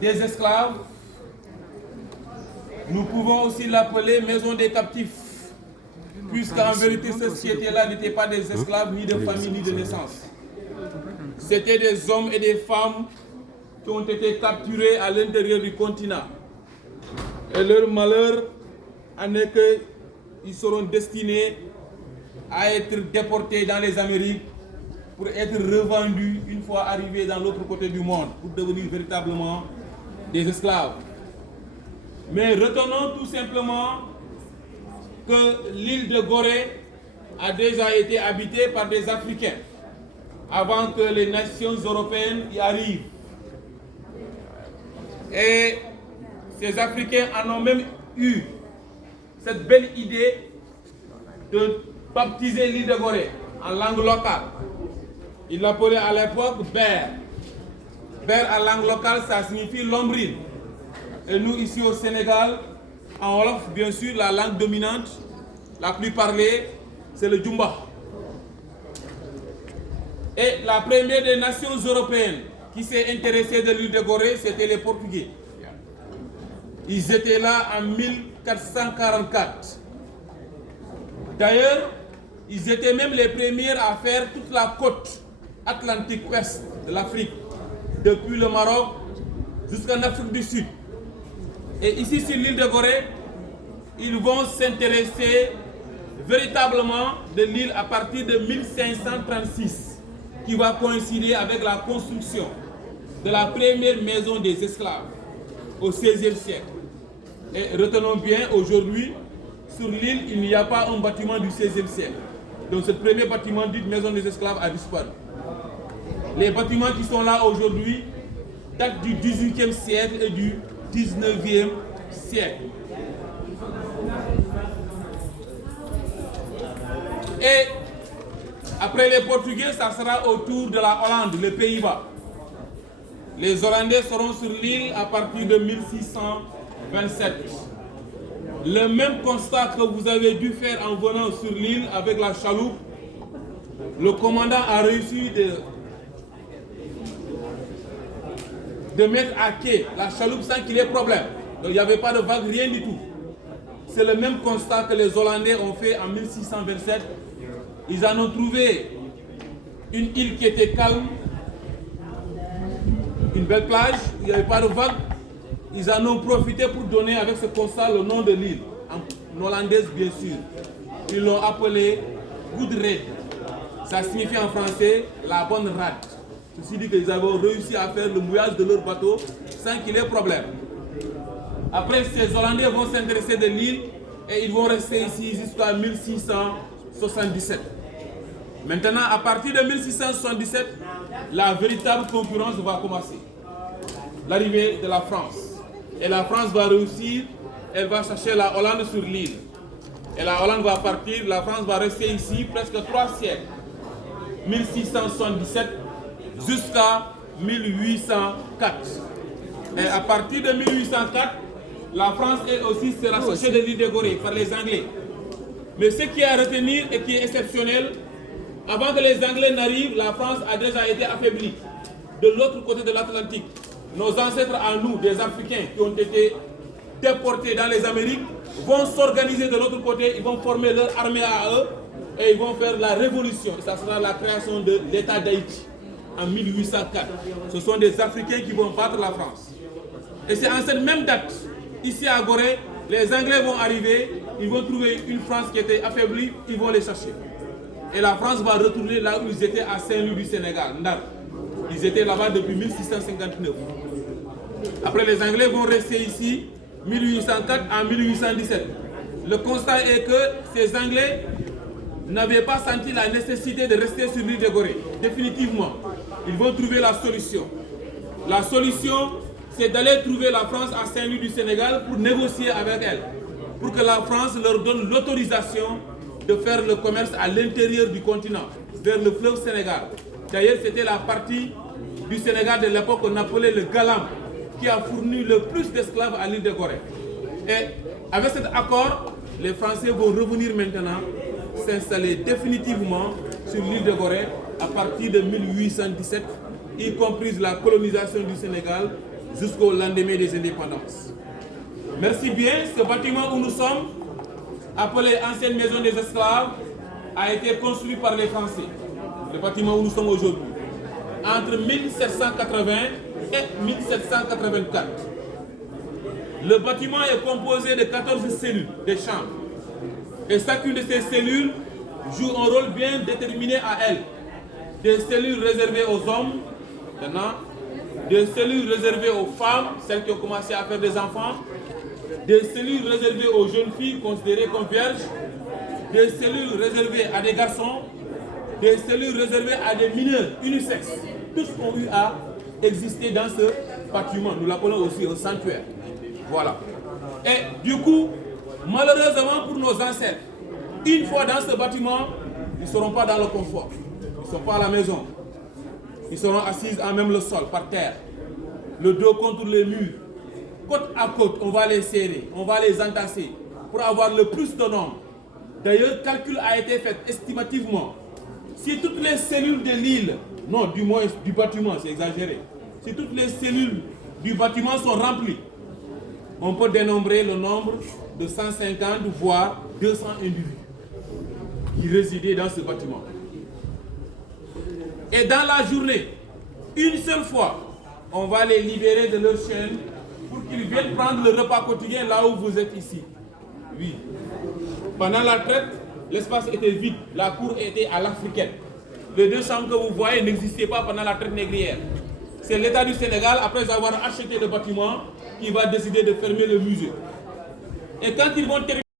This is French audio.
des esclaves, nous pouvons aussi l'appeler maison des captifs, puisqu'en vérité, cette société-là n'était pas des esclaves, ni de famille, ni de naissance. C'était des hommes et des femmes qui ont été capturés à l'intérieur du continent. Et leur malheur en est qu'ils seront destinés à être déportés dans les Amériques pour être revendus une fois arrivés dans l'autre côté du monde, pour devenir véritablement des esclaves. Mais retenons tout simplement que l'île de Gorée a déjà été habitée par des Africains avant que les nations européennes y arrivent. Et ces Africains en ont même eu cette belle idée de baptiser l'île de Gorée en langue locale. Ils l'appelaient à l'époque Ber. Ber en langue locale, ça signifie lombrine. Et nous, ici au Sénégal, en Wolof, bien sûr, la langue dominante, la plus parlée, c'est le Djumba. Et la première des nations européennes qui s'est intéressée de l'île de Gorée, c'était les Portugais. Ils étaient là en 1444. D'ailleurs, ils étaient même les premiers à faire toute la côte atlantique ouest de l'Afrique, depuis le Maroc jusqu'en Afrique du Sud. Et ici sur l'île de Gorée, ils vont s'intéresser véritablement de l'île à partir de 1536, qui va coïncider avec la construction de la première maison des esclaves au XVIe siècle. Et retenons bien, aujourd'hui, sur l'île, il n'y a pas un bâtiment du XVIe siècle. Donc ce premier bâtiment dit maison des esclaves a disparu. Les bâtiments qui sont là aujourd'hui datent du XVIIIe siècle et du XIXe siècle. Et après les Portugais, ça sera au tour de la Hollande, les Pays-Bas. Les Hollandais seront sur l'île à partir de 1627. Le même constat que vous avez dû faire en venant sur l'île avec la chaloupe, le commandant a réussi de mettre à quai la chaloupe sans qu'il y ait problème. Donc il n'y avait pas de vague, rien du tout. C'est le même constat que les Hollandais ont fait en 1627. Ils en ont trouvé une île qui était calme, une belle plage, il n'y avait pas de vague. Ils en ont profité pour donner avec ce constat le nom de l'île, en hollandaise bien sûr. Ils l'ont appelé Good Red. Ça signifie en français la bonne rade. Ceci dit qu'ils avaient réussi à faire le mouillage de leur bateau sans qu'il y ait problème. Après, ces Hollandais vont s'intéresser de l'île et ils vont rester ici jusqu'à 1677. Maintenant, à partir de 1677, la véritable concurrence va commencer. L'arrivée de la France. Et la France va réussir, elle va chercher la Hollande sur l'île. Et la Hollande va partir, la France va rester ici presque 3 siècles. 1677 jusqu'à 1804. Et à partir de 1804, la France elle aussi sera cherchée de l'île de Gorée par les Anglais. Mais ce qui est à retenir et qui est exceptionnel, avant que les Anglais n'arrivent, la France a déjà été affaiblie de l'autre côté de l'Atlantique. Nos ancêtres à nous, des Africains qui ont été déportés dans les Amériques, vont s'organiser de l'autre côté, ils vont former leur armée à eux et ils vont faire la révolution. Et ça sera la création de l'État d'Haïti en 1804. Ce sont des Africains qui vont battre la France. Et c'est en cette même date, ici à Gorée, les Anglais vont arriver, ils vont trouver une France qui était affaiblie, ils vont les chercher. Et la France va retourner là où ils étaient à Saint-Louis du Sénégal, Ndar. Ils étaient là-bas depuis 1659. Après, les Anglais vont rester ici, 1804 à 1817. Le constat est que ces Anglais n'avaient pas senti la nécessité de rester sur l'île de Gorée. Définitivement, ils vont trouver la solution. La solution, c'est d'aller trouver la France à Saint-Louis du Sénégal pour négocier avec elle. Pour que la France leur donne l'autorisation de faire le commerce à l'intérieur du continent, vers le fleuve Sénégal. D'ailleurs, c'était la partie du Sénégal de l'époque qu'on appelait le Galam, qui a fourni le plus d'esclaves à l'île de Gorée. Et avec cet accord, les Français vont revenir maintenant s'installer définitivement sur l'île de Gorée à partir de 1817, y compris la colonisation du Sénégal jusqu'au lendemain des indépendances. Merci bien, ce bâtiment où nous sommes, appelé ancienne maison des esclaves, a été construit par les Français. Le bâtiment où nous sommes aujourd'hui, entre 1780 et 1784. Le bâtiment est composé de 14 cellules, des chambres. Et chacune de ces cellules joue un rôle bien déterminé à elle. Des cellules réservées aux hommes, maintenant, des cellules réservées aux femmes, celles qui ont commencé à faire des enfants, des cellules réservées aux jeunes filles considérées comme vierges, des cellules réservées à des garçons, des cellules réservées à des mineurs unisexes. Tous ont eu à exister dans ce bâtiment. Nous l'appelons aussi un sanctuaire. Voilà. Et du coup, malheureusement pour nos ancêtres, une fois dans ce bâtiment, ils ne seront pas dans le confort. Ils ne sont pas à la maison. Ils seront assis à même le sol, par terre. Le dos contre les murs. Côte à côte, on va les serrer, on va les entasser pour avoir le plus de nombre. D'ailleurs, le calcul a été fait estimativement. Si toutes les cellules de l'île, non, du moins du bâtiment, c'est exagéré. Si toutes les cellules du bâtiment sont remplies, on peut dénombrer le nombre de 150 voire 200 individus qui résidaient dans ce bâtiment. Et dans la journée, une seule fois, on va les libérer de leur chaîne pour qu'ils viennent prendre le repas quotidien là où vous êtes ici. Oui. Pendant la traite, l'espace était vide, la cour était à l'africaine. Les deux chambres que vous voyez n'existaient pas pendant la traite négrière. C'est l'État du Sénégal, après avoir acheté le bâtiment, qui va décider de fermer le musée. Et quand ils vont terminer